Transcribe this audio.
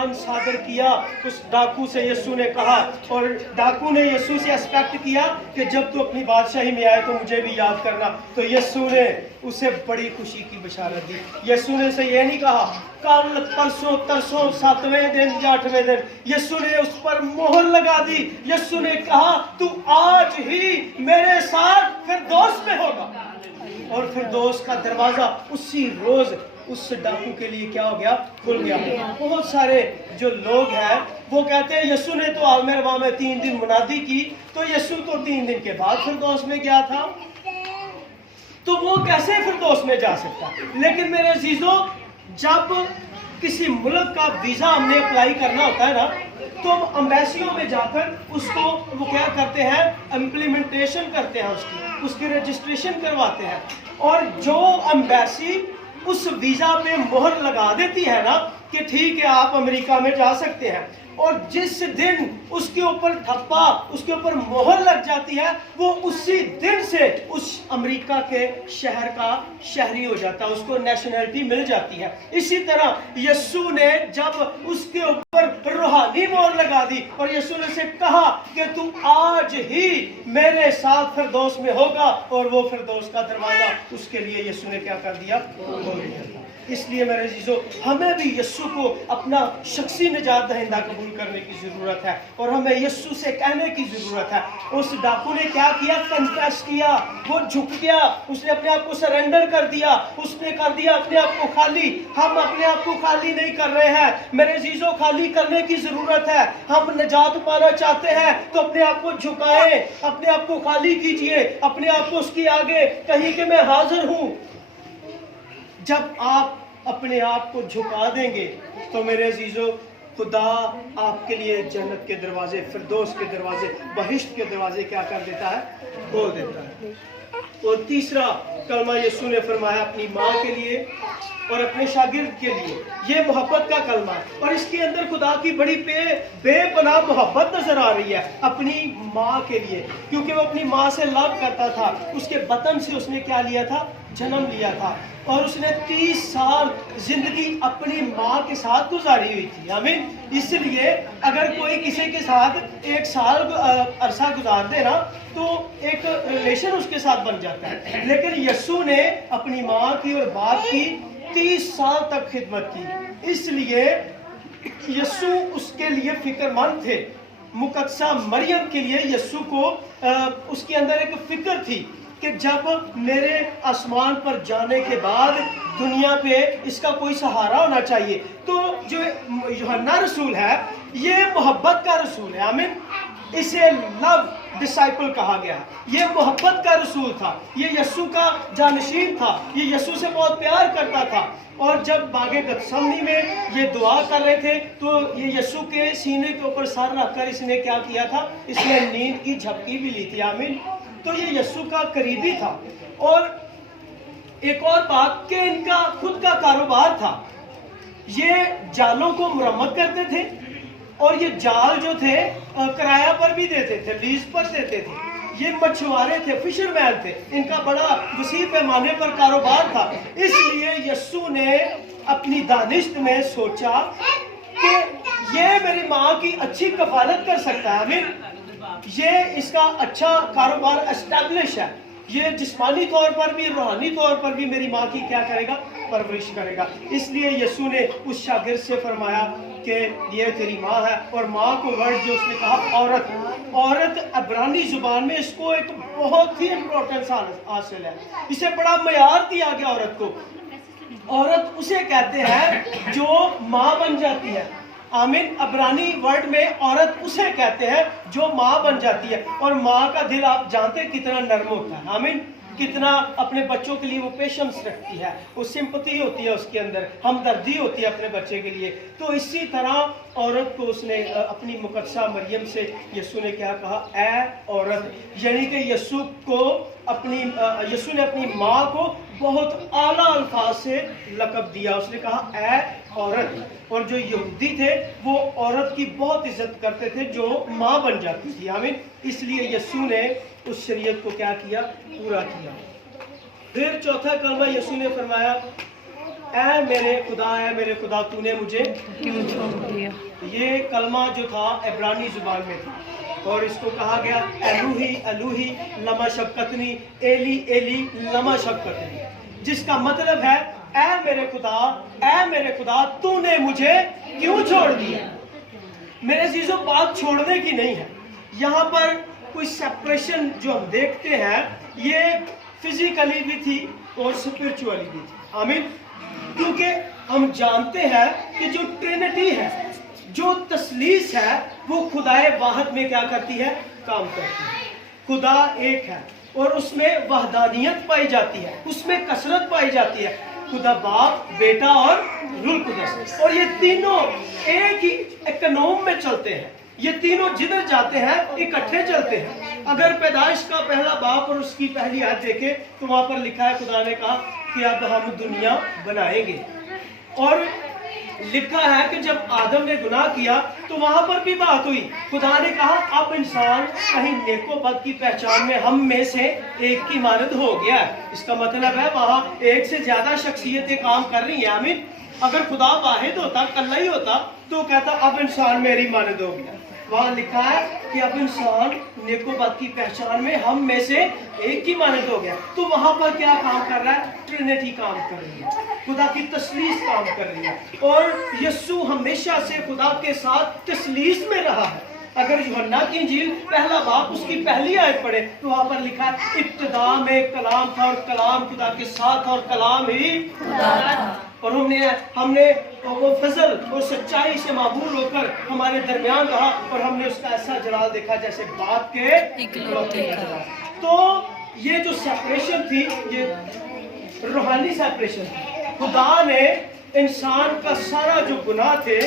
बयान सादर किया। उस डाकू से यीशु ने कहा, और डाकू ने यीशु से एक्सपेक्ट किया कि जब तू अपनी बादशाही में आए तो मुझे भी याद करना। तो यीशु ने उसे बड़ी खुशी की बशारत दी। यीशु ने उसे ये नहीं कहा कल, परसों, तरसों, 7वें दिन या 8वें दिन। यीशु ने उस पर मोहर लगा दी। यीशु ने कहा तू आज ही मेरे साथ फिरदौस में होगा। और फिरदौस का दरवाजा उसी रोज उस डाकू के लिए क्या हो गया? खुल गया। बहुत सारे जो लोग हैं वो कहते हैं यीशु ने तो आमिर में 3 दिन मुनादी की, तो यीशु तो 3 दिन के बाद फिरदौस में गया था, तो वो कैसे फिरदौस में जा सकता? लेकिन मेरे अजीजों, जब किसी मुल्क का वीजा हमने अप्लाई करना होता है ना, तो हम एम्बेसियों में जाकर उसको वो क्या करते हैं? इम्प्लीमेंटेशन करते हैं, उसकी रजिस्ट्रेशन करवाते हैं। और जो एम्बेसी उस वीजा पे मोहर लगा देती है ना कि ठीक है आप अमेरिका में जा सकते हैं, और जिस दिन उसके ऊपर ठप्पा, उसके ऊपर मोहर लग जाती है, वो उसी दिन से उस अमेरिका के शहर का शहरी हो जाता है, उसको नेशनैलिटी मिल जाती है। इसी तरह यीशु ने जब उसके ऊपर रूहानी मोहर लगा दी और यीशु ने से कहा कि तू आज ही मेरे साथ फिरदौस में होगा, और वो फिरदौस का दरवाजा उसके लिए यीशु ने क्या कर दिया? खोल दिया। इसलिए मेरे अजीजों, हमें भी यीशु को अपना शख्सी निजात दहिंदा कबूल करने की ज़रूरत है, और हमें यीशु से कहने की ज़रूरत है। उस डाकू ने क्या किया? कन्फेस किया, वो झुक गया, उसने अपने आप को सरेंडर कर दिया, उसने कर दिया अपने आप को खाली। हम अपने आप को खाली नहीं कर रहे हैं मेरे अजीजों, खाली करने की ज़रूरत है। हम निजात पाना चाहते हैं तो अपने आप को झुकाएं, अपने आप को खाली कीजिए, अपने आप को उसके आगे कहीं कि मैं हाजिर हूँ। जब आप अपने आप को झुका देंगे तो मेरे अजीजों, खुदा आपके लिए जन्नत के दरवाजे, फिरदौस के दरवाजे, बहिश्त के दरवाजे क्या कर देता है? खोल देता है। और तीसरा कलमा यीशु ने फरमाया अपनी माँ के लिए और अपने शागिर्द के लिए, ये मोहब्बत का कलमा है, और इसके अंदर खुदा की बड़ी बेपनाह मोहब्बत नजर आ रही है अपनी माँ के लिए, क्योंकि वो अपनी माँ से लव करता था। उसके बतन से उसने क्या लिया था? जन्म लिया था, और उसने 30 साल जिंदगी अपनी माँ के साथ गुजारी हुई थी। आमीन। इसलिए अगर कोई किसी के साथ 1 साल अरसा गुजार दे ना, तो एक रिलेशन उसके साथ बन जाता है। लेकिन यीशु ने अपनी माँ की और बाप की 30 साल तक खिदमत की, इसलिए यीशु उसके लिए फिक्रमंद थे। मुकद्दसा मरियम के लिए यीशु को उसके अंदर एक फिक्र थी कि जब मेरे आसमान पर जाने के बाद दुनिया पे इसका कोई सहारा होना चाहिए। तो जो यूहन्ना रसूल है, ये मोहब्बत का रसूल है। आमीन। इसे लव डिसाइपल कहा गया। ये मोहब्बत का रसूल था, ये यीशु का जानशीन था, ये यीशु से बहुत प्यार करता था। और जब बागे गतसमनी में ये दुआ कर रहे थे, तो ये यीशु के सीने के ऊपर सर रखकर इसने क्या किया था? इसने नींद की झपकी भी ली थी। आमीन। तो ये यीशु का करीबी था। और एक और बात कि इनका खुद का कारोबार था, ये जालों को मुरम्मत करते थे, और ये जाल जो थे किराया पर भी देते थे, लीज पर देते थे। ये मछुआरे थे, फिशरमैन थे, इनका बड़ा वसी पैमाने पर कारोबार था। इसलिए यीशु ने अपनी दानिश में सोचा कि ये मेरी माँ की अच्छी कफालत कर सकता है। आमीन। ये इसका अच्छा कारोबार एस्टैब्लिश है, ये जिस्मानी तौर पर भी रूहानी तौर पर भी मेरी माँ की क्या करेगा? परवरिश करेगा। इसलिए यीशु ने उस शागिर्द से फरमाया कि ये तेरी माँ है। और माँ को वर्ड जो उसने कहा औरत अब्रानी जुबान में इसको एक बहुत ही इम्पोर्टेंस हासिल है, इसे बड़ा मयार दिया गया औरत को। औरत उसे कहते हैं जो माँ बन जाती है। आमीन। अब्रानी वर्ड में औरत उसे कहते हैं जो माँ बन जाती है। और माँ का दिल आप जानते हैं कितना नर्म होता है। आमीन। कितना अपने बच्चों के लिए वो पेशेंस रखती है, वो सिंपैथी होती है उसके अंदर, हमदर्दी होती है अपने बच्चे के लिए। तो इसी तरह औरत को उसने अपनी मुकद्दसा मरियम से यीशु ने क्या कहा? ए औरत। यानी कि यीशु ने अपनी माँ को बहुत आला अल्फाज से लक़ब दिया। उसने कहा ए औरत। और जो यहूदी थे वो औरत की बहुत इज्जत करते थे जो माँ बन जाती थी। आमीन। इसलिए यीशु ने उस शरीयत को क्या किया? पूरा किया। फिर चौथा कलमा यीशु ने फरमाया اے میرے خدا تو نے مجھے کیوں چھوڑ دیا؟ یہ کلمہ جو تھا عبرانی زبان میں تھا اور اس کو کہا گیا الوہی الوہی لما شبقتنی، ایلی ایلی لما شبقتنی، جس کا مطلب ہے اے میرے خدا تو نے مجھے کیوں چھوڑ دیا۔ میرے عزیزو بات چھوڑنے کی نہیں ہے، یہاں پر کوئی سیپریشن جو ہم دیکھتے ہیں یہ فزیکلی بھی تھی اور اسپرچولی بھی تھی، آمین۔ کیونکہ ہم جانتے ہیں کہ جو ٹرینٹی ہے، جو تثلیث ہے، وہ خدائے واحد میں کیا کرتی ہے؟ کام کرتی ہے۔ خدا ایک ہے اور اس میں وحدانیت پائی جاتی ہے، اس میں کثرت پائی جاتی ہے، خدا باپ، بیٹا اور روح القدس، اور یہ تینوں ایک ہی اکنوم میں چلتے ہیں، یہ تینوں جدھر جاتے ہیں اکٹھے چلتے ہیں۔ اگر پیدائش کا پہلا باپ اور اس کی پہلی آیت دیکھیں تو وہاں پر لکھا ہے خدا نے کہا کہ اب ہم دنیا بنائیں گے، اور لکھا ہے کہ جب آدم نے گناہ کیا تو وہاں پر بھی بات ہوئی، خدا نے کہا اب انسان کہیں نیک و بد کی پہچان میں ہم میں سے ایک کی مانند ہو گیا ہے۔ اس کا مطلب ہے وہاں ایک سے زیادہ شخصیتیں کام کر رہی ہیں، آمین۔ اگر خدا واحد ہوتا، کلا ہی ہوتا تو کہتا اب انسان میری مانند ہو گیا۔ وہاں لکھا ہے کہ اب انسان نیک و بد کی پہچان میں ہم میں سے ایک کی مانند ہو گیا، تو وہاں پر کیا کام کر رہا ہے؟ ٹرینٹی کام کر رہی ہے، خدا کی تثلیث کام کر رہی ہے، اور یسوع ہمیشہ سے خدا کے ساتھ تثلیث میں رہا ہے۔ اگر یوحنا کی انجیل پہلا باب اس کی پہلی آیت پڑھے تو وہاں پر لکھا ہے ابتدا میں کلام تھا اور کلام خدا کے ساتھ اور کلام ہی خدا تھا، اور ہم نے وہ فضل اور سچائی سے معمور ہو کر ہمارے درمیان رہا، اور ہم نے اس کا ایسا جلال دیکھا جیسے باپ کے اکلوتے جلال۔ تو یہ جو سیپریشن تھی یہ روحانی سیپریشن تھی۔ خدا نے انسان کا سارا جو گناہ تھے